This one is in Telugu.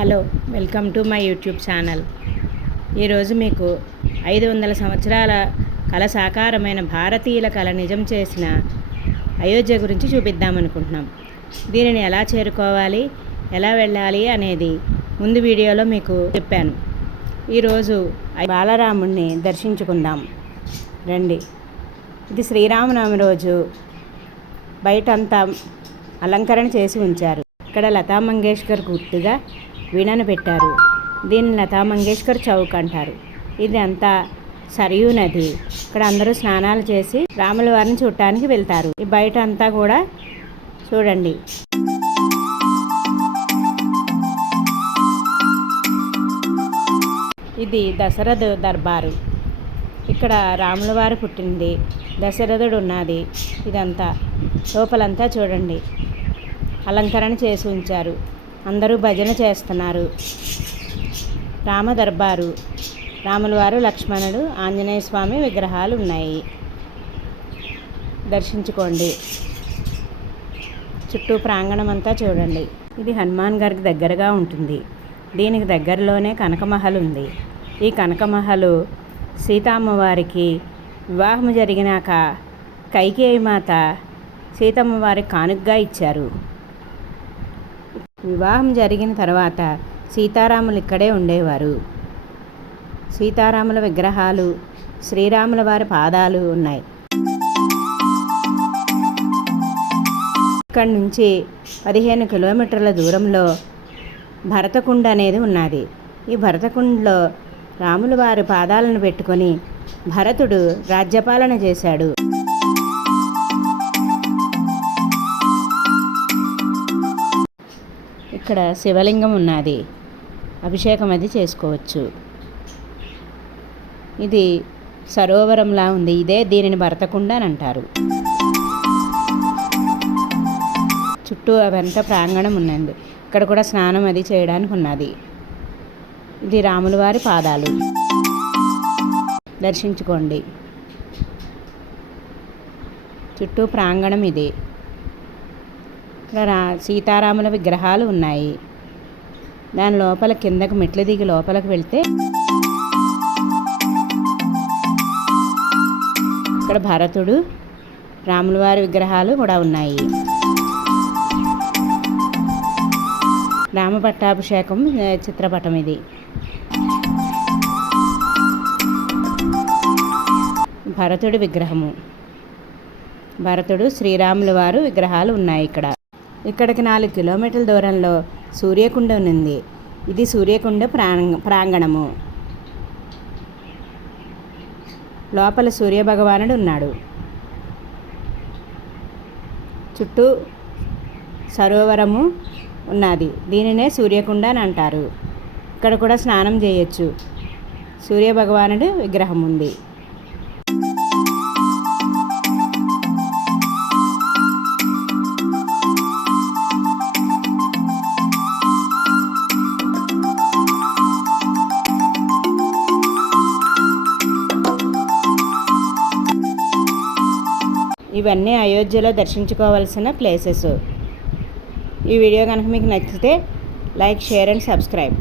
Hello, welcome to my YouTube channel. ఈరోజు మీకు 500 సంవత్సరాల కళ సాకారమైన భారతీయుల కళ నిజం చేసిన అయోధ్య గురించి చూపిద్దామనుకుంటున్నాం. దీనిని ఎలా చేరుకోవాలి, ఎలా వెళ్ళాలి అనేది ముందు వీడియోలో మీకు చెప్పాను. ఈరోజు బాలరాముడిని దర్శించుకుందాం రండి. ఇది శ్రీరామనవమి రోజు బయటంతా అలంకరణ చేసి ఉంచారు. ఇక్కడ లతా మంగేష్కర్ గుర్తుగా వీణను పెట్టారు. దీన్ని లతా మంగేష్కర్ చౌక్ అంటారు. ఇది అంతా సరియు నది. ఇక్కడ అందరూ స్నానాలు చేసి రాముల వారిని చూడటానికి వెళ్తారు. ఈ బయట అంతా కూడా చూడండి. ఇది దశరథ దర్బారు. ఇక్కడ రాముల వారు పుట్టింది, దశరథుడు ఉన్నది. ఇదంతా లోపలంతా చూడండి, అలంకరణ చేసి ఉంచారు. అందరూ భజన చేస్తున్నారు. రామ దర్బారు. రాముల వారు, లక్ష్మణుడు, ఆంజనేయ స్వామి విగ్రహాలు ఉన్నాయి. దర్శించుకోండి. చుట్టూ ప్రాంగణం అంతా చూడండి. ఇది హనుమాన్ గారికి దగ్గరగా ఉంటుంది. దీనికి దగ్గరలోనే కనకమహల్ ఉంది. ఈ కనకమహల్ సీతమ్మవారికి వివాహం జరిగినాక కైకేయి మాత సీతమ్మ వారికి కానుకగా ఇచ్చారు. వివాహం జరిగిన తర్వాత సీతారాములు ఇక్కడే ఉండేవారు. సీతారాముల విగ్రహాలు, శ్రీరాముల వారి పాదాలు ఉన్నాయి. ఇక్కడి నుంచి 15 కిలోమీటర్ల దూరంలో భరతకుండ అనేది ఉన్నది. ఈ భరతకుండలో రాముల వారి పాదాలను పెట్టుకొని భరతుడు రాజ్యపాలన చేశాడు. ఇక్కడ శివలింగం ఉన్నది. అభిషేకం అది చేసుకోవచ్చు. ఇది సరోవరంలా ఉంది. దీనిని భరతకుండ అని అంటారు. చుట్టూ అవంతా ప్రాంగణం ఉన్నది. ఇక్కడ కూడా స్నానం అది చేయడానికి ఉన్నది. ఇది రాముల వారి పాదాలు. దర్శించుకోండి. చుట్టూ ప్రాంగణం ఇది. ఇక్కడ సీతారాముల విగ్రహాలు ఉన్నాయి. దాని లోపల కిందకు మెట్లు దిగి లోపలికి వెళ్తే ఇక్కడ భరతుడు, రాముల వారి విగ్రహాలు కూడా ఉన్నాయి. రామ పట్టాభిషేకం చిత్రపటం ఇది. భరతుడి విగ్రహము. భరతుడు, శ్రీరాముల వారు విగ్రహాలు ఉన్నాయి. ఇక్కడికి 4 కిలోమీటర్ల దూరంలో సూర్యకుండ ఉంది. ఇది సూర్యకుండ ప్రాంగణము. లోపల సూర్యభగవానుడు ఉన్నాడు. చుట్టూ సరోవరము ఉన్నది. దీనినే సూర్యకుండ అని అంటారు. ఇక్కడ కూడా స్నానం చేయొచ్చు. సూర్యభగవానుడు విగ్రహం ఉంది. ఇవన్నీ అయోధ్యలో దర్శించుకోవాల్సిన ప్లేసెస్. ఈ వీడియో కనుక మీకు నచ్చితే లైక్, షేర్ అండ్ సబ్స్క్రైబ్.